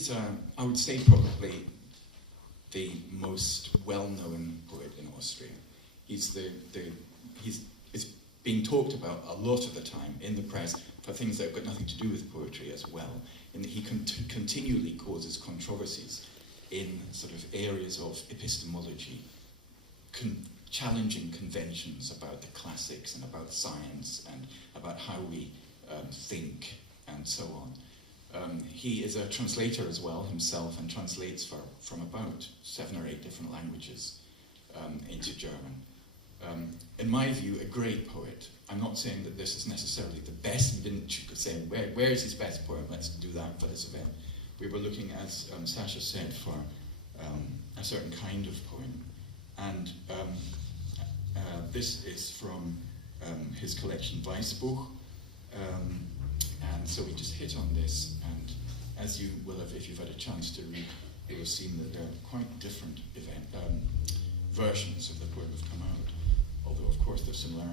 he's, I would say, probably the most well-known poet in Austria. He's being talked about a lot of the time in the press for things that have got nothing to do with poetry as well, in that he continually causes controversies in sort of areas of epistemology, challenging conventions about the classics and about science and about how we think and so on. He is a translator as well himself and translates from about 7 or 8 different languages into German. In my view, a great poet. I'm not saying that this is necessarily the best. We didn't say, where is his best poem? Let's do that for this event. We were looking, as Sasha said, for a certain kind of poem. And this is from his collection Weißbuch. And so we just hit on this. And as you will have, if you've had a chance to read, you will have seen that there are quite different versions of the poem have come out. Although, of course, they're similar.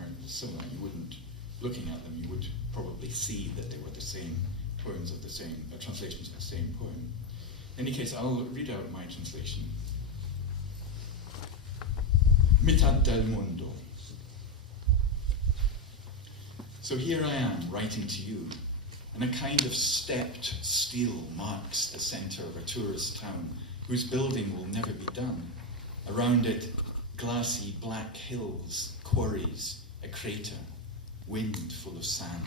You wouldn't, looking at them, you would probably see that they were the same poems of the same, translations of the same poem. In any case, I'll read out my translation. Mitad del mundo. So here I am, writing to you, and a kind of stepped steel marks the centre of a tourist town whose building will never be done. Around it, glassy black hills, quarries, a crater, wind full of sand.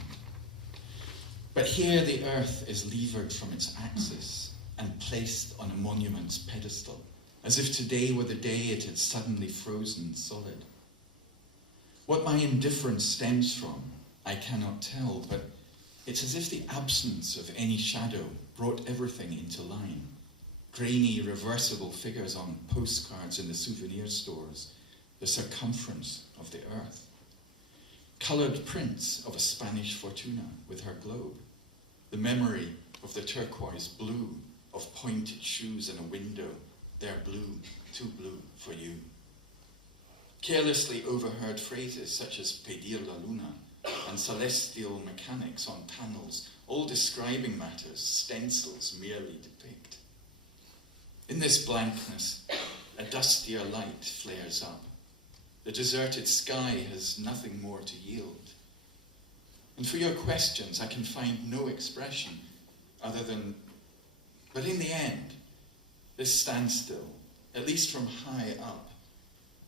But here the earth is levered from its axis and placed on a monument's pedestal, as if today were the day it had suddenly frozen solid. What my indifference stems from, I cannot tell, but it's as if the absence of any shadow brought everything into line. Grainy, reversible figures on postcards in the souvenir stores, the circumference of the earth. Coloured prints of a Spanish Fortuna with her globe. The memory of the turquoise blue of pointed shoes in a window. They're blue, too blue for you. Carelessly overheard phrases such as pedir la luna and celestial mechanics on panels, all describing matters stencils merely depict. In this blankness, a dustier light flares up. The deserted sky has nothing more to yield. And for your questions, I can find no expression other than, but in the end, this standstill, at least from high up,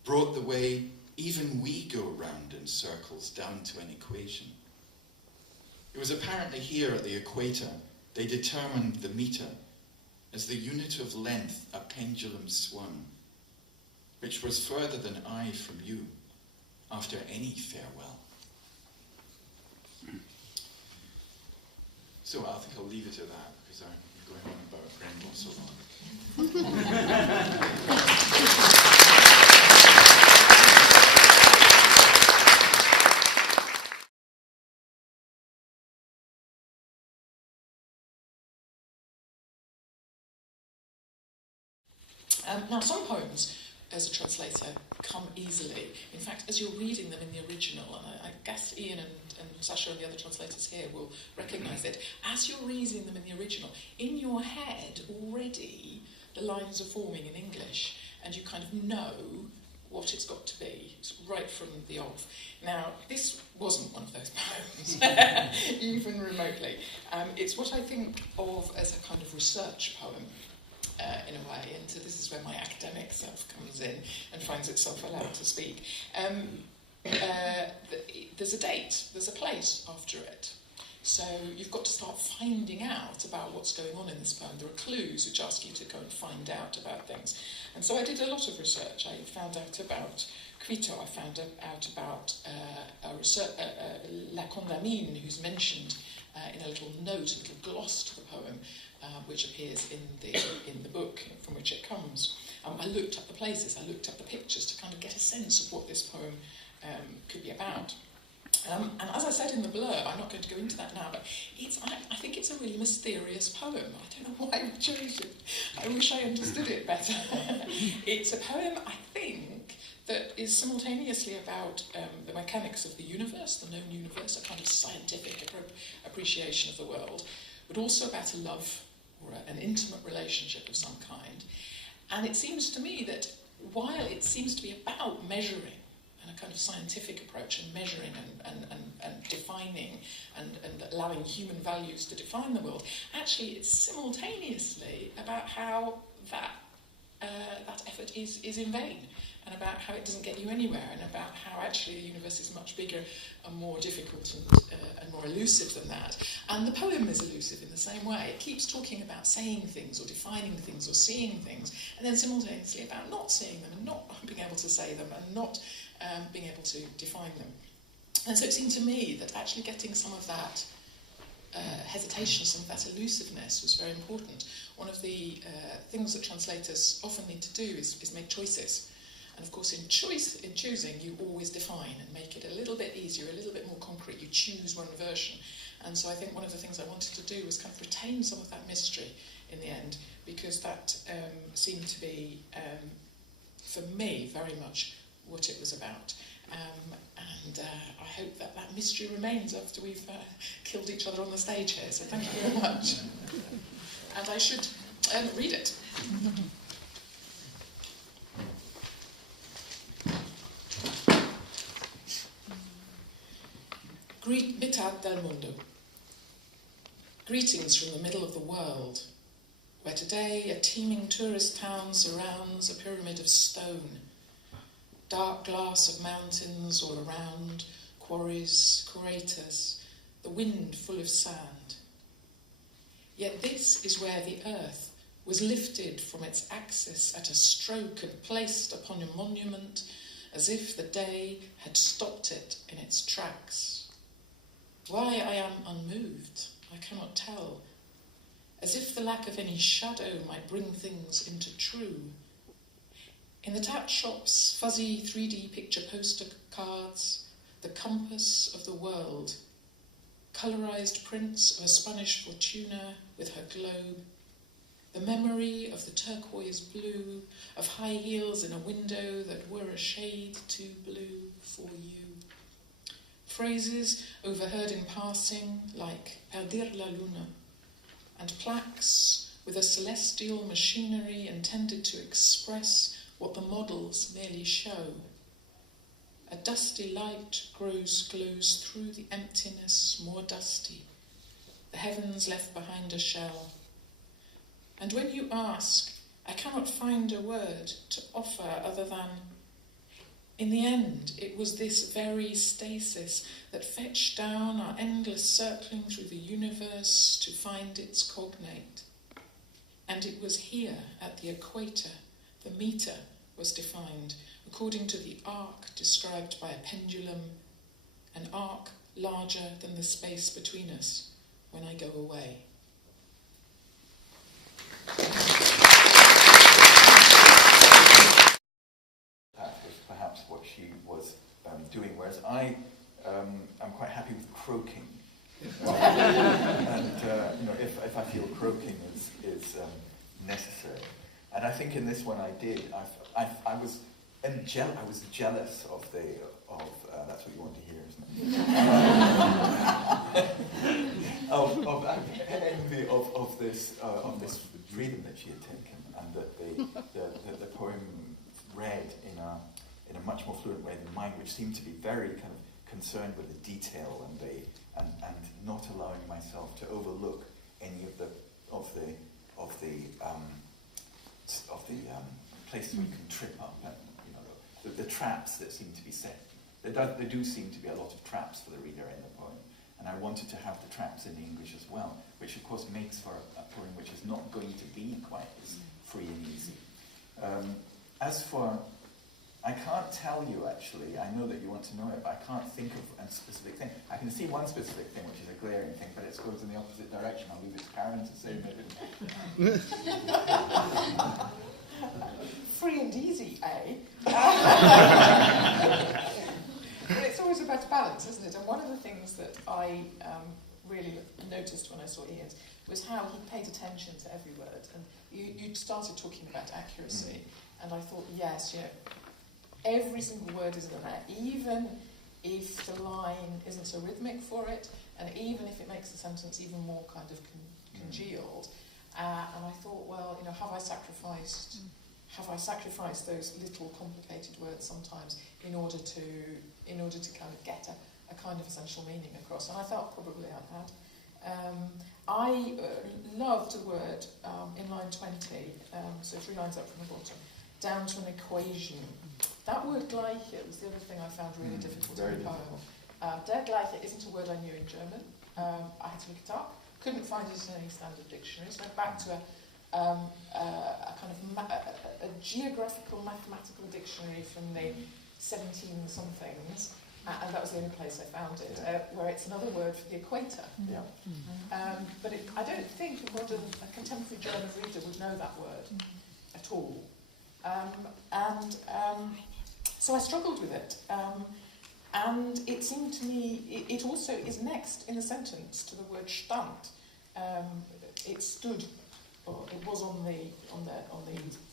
brought the way even we go round in circles down to an equation. It was apparently here at the equator they determined the meter as the unit of length a pendulum swung, which was further than I from you after any farewell. So I think I'll leave it at that because I'm going on about Grendel so long. Now, some poems, as a translator, come easily. In fact, as you're reading them in the original, and I guess Ian and Sasha and the other translators here will recognise it, as you're reading them in the original, in your head already the lines are forming in English, and you kind of know what it's got to be, right from the off. Now, this wasn't one of those poems, even remotely. It's what I think of as a kind of research poem. In a way, and so this is where my academic self comes in and finds itself allowed to speak. There's a date, there's a place after it. So you've got to start finding out about what's going on in this poem. There are clues which ask you to go and find out about things. And so I did a lot of research. I found out about Quito, I found out about La Condamine, who's mentioned in a little note, a little gloss to the poem, which appears in the book from which it comes. I looked up the places, I looked up the pictures to kind of get a sense of what this poem could be about. And as I said in the blurb, I'm not going to go into that now, but I think it's a really mysterious poem. I don't know why I chose it. I wish I understood it better. It's a poem, I think, that is simultaneously about the mechanics of the universe, the known universe, a kind of scientific appreciation of the world, but also about a love or an intimate relationship of some kind. And it seems to me that while it seems to be about measuring, and a kind of scientific approach, and measuring and defining and allowing human values to define the world, actually it's simultaneously about how that effort is in vain, and about how it doesn't get you anywhere, and about how actually the universe is much bigger and more difficult and more elusive than that. And the poem is elusive in the same way. It keeps talking about saying things or defining things or seeing things, and then simultaneously about not seeing them and not being able to say them and not being able to define them. And so it seemed to me that actually getting some of that hesitation, some of that elusiveness was very important. One of the things that translators often need to do is make choices. And of course in choosing you always define and make it a little bit easier, a little bit more concrete. You choose one version. And so I think one of the things I wanted to do was kind of retain some of that mystery in the end, because that seemed to be, for me, very much what it was about. And I hope that that mystery remains after we've killed each other on the stage here. So thank you very much. And I should read it. Mitad del mundo. Greetings from the middle of the world, where today a teeming tourist town surrounds a pyramid of stone. Dark glass of mountains all around, quarries, craters, the wind full of sand. Yet this is where the earth was lifted from its axis at a stroke and placed upon a monument as if the day had stopped it in its tracks. Why I am unmoved, I cannot tell, as if the lack of any shadow might bring things into true. In the tat shop's fuzzy 3D picture poster cards, the compass of the world, colourised prints of a Spanish fortuna with her globe, the memory of the turquoise blue, of high heels in a window that were a shade too blue for you. Phrases overheard in passing like perder la luna, and plaques with a celestial machinery intended to express what the models merely show. A dusty light glows through the emptiness more dusty, the heavens left behind a shell. And when you ask, I cannot find a word to offer other than, in the end, it was this very stasis that fetched down our endless circling through the universe to find its cognate. And it was here, at the equator, the meter was defined according to the arc described by a pendulum, an arc larger than the space between us when I go away. That was perhaps what she was doing, whereas I am quite happy with croaking. And if I feel croaking is necessary. And I think in this one I did. I was jealous of that's what you want to hear, isn't it? of this freedom that she had taken, and that the poem read in a much more fluent way than mine, which seemed to be very kind of concerned with the detail and not allowing myself to overlook any of the places where you can trip up, and the traps that seem to be set. There do seem to be a lot of traps for the reader in the poem, and I wanted to have the traps in English as well, which of course makes for a poem which is not going to be quite as free and easy. As for, I can't tell you actually, I know that you want to know it, but I can't think of a specific thing. I can see one specific thing which is a glaring thing, but it goes in the opposite direction. I'll leave it to Karen to say maybe. Free and easy, eh? But it's always about balance, isn't it? And one of the things that I really noticed when I saw Ian's was how he paid attention to every word. And you started talking about accuracy, and I thought, yes, every single word is in there, even if the line isn't so rhythmic for it, and even if it makes the sentence even more kind of congealed. And I thought, well, have I sacrificed those little complicated words sometimes in order to kind of get a kind of essential meaning across? And I felt probably I had. I loved the word in line 20, so 3 lines up from the bottom, down to an equation. That word gleiche was the other thing I found really difficult in the poem. Der Gleiche isn't a word I knew in German. I had to look it up. Couldn't find it in any standard dictionaries. Went back to a kind of a geographical mathematical dictionary from the 17-somethings, and that was the only place I found it, where it's another word for the equator. Yeah. But I don't think a contemporary German reader would know that word at all. So I struggled with it. And it seemed to me, it also is next in the sentence to the word stand. It stood, or it was on the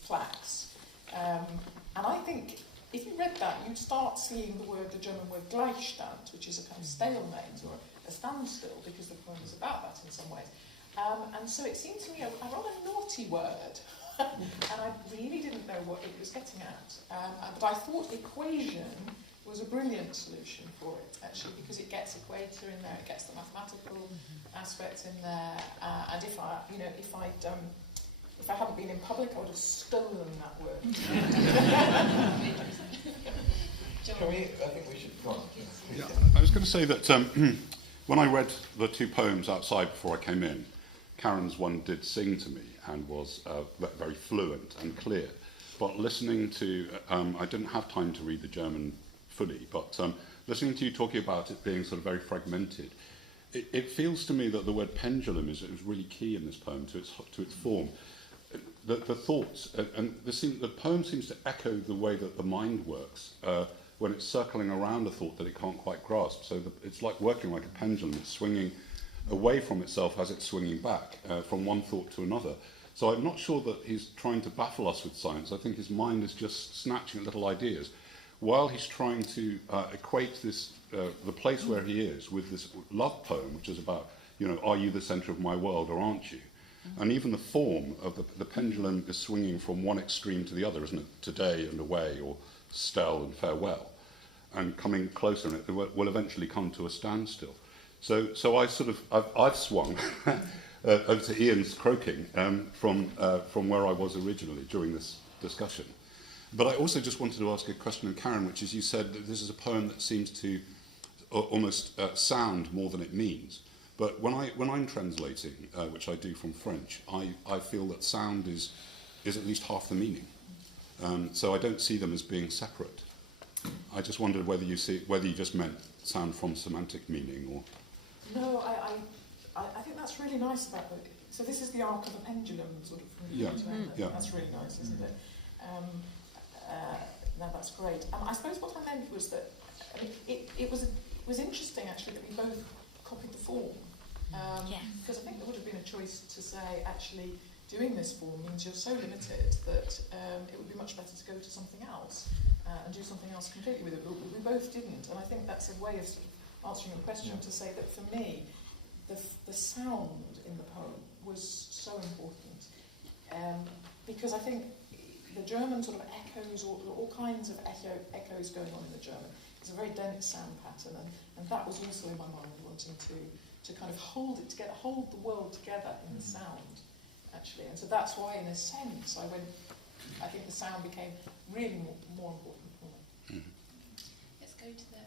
plaques. And I think if you read that, you'd start seeing the German word Gleichstand, which is a kind of stalemate or a standstill, because the poem is about that in some ways. And so it seemed to me a rather naughty word. And I really didn't know what it was getting at. But I thought equation was a brilliant solution for it, actually, because it gets equator in there, it gets the mathematical aspects in there, and if I hadn't been in public, I would have stolen that word. I think we should go on. Yeah, I was going to say that when I read the 2 poems outside before I came in, Karen's one did sing to me and was very fluent and clear. But listening to, I didn't have time to read the German fully, but listening to you talking about it being sort of very fragmented, it feels to me that the word pendulum is really key in this poem to its form. The thoughts, and the poem seems to echo the way that the mind works when it's circling around a thought that it can't quite grasp. So it's like working like a pendulum. It's swinging away from itself as it's swinging back from one thought to another. So I'm not sure that he's trying to baffle us with science. I think his mind is just snatching at little ideas, while he's trying to equate this, the place where he is with this love poem, which is about, are you the centre of my world or aren't you? And even the form of the pendulum is swinging from one extreme to the other, isn't it? Today and away, or still and farewell. And coming closer, and it will eventually come to a standstill. So I've swung over to Ian's croaking from where I was originally during this discussion. But I also just wanted to ask a question of Karen, which is, you said that this is a poem that seems to almost sound more than it means. But when I'm translating, which I do from French, I feel that sound is at least half the meaning. So I don't see them as being separate. I just wondered whether you just meant sound from semantic meaning, or. No, I think that's really nice about it. So this is the arc of a pendulum, sort of. From the to end. That's really nice, isn't it? No, that's great. I suppose what I meant was that it was interesting actually that we both copied the form. Because I think there would have been a choice to say, actually, doing this form means you're so limited that it would be much better to go to something else and do something else completely with it. But we both didn't, and I think that's a way of sort of answering your question to say that for me, the sound in the poem was so important. Because I think the German sort of echoes, or all kinds of echoes going on in the German, it's a very dense sound pattern, and that was also in my mind, wanting to kind of hold it together, hold the world together in the sound, actually. And so that's why, in a sense, I think the sound became really more important for me. Let's go to the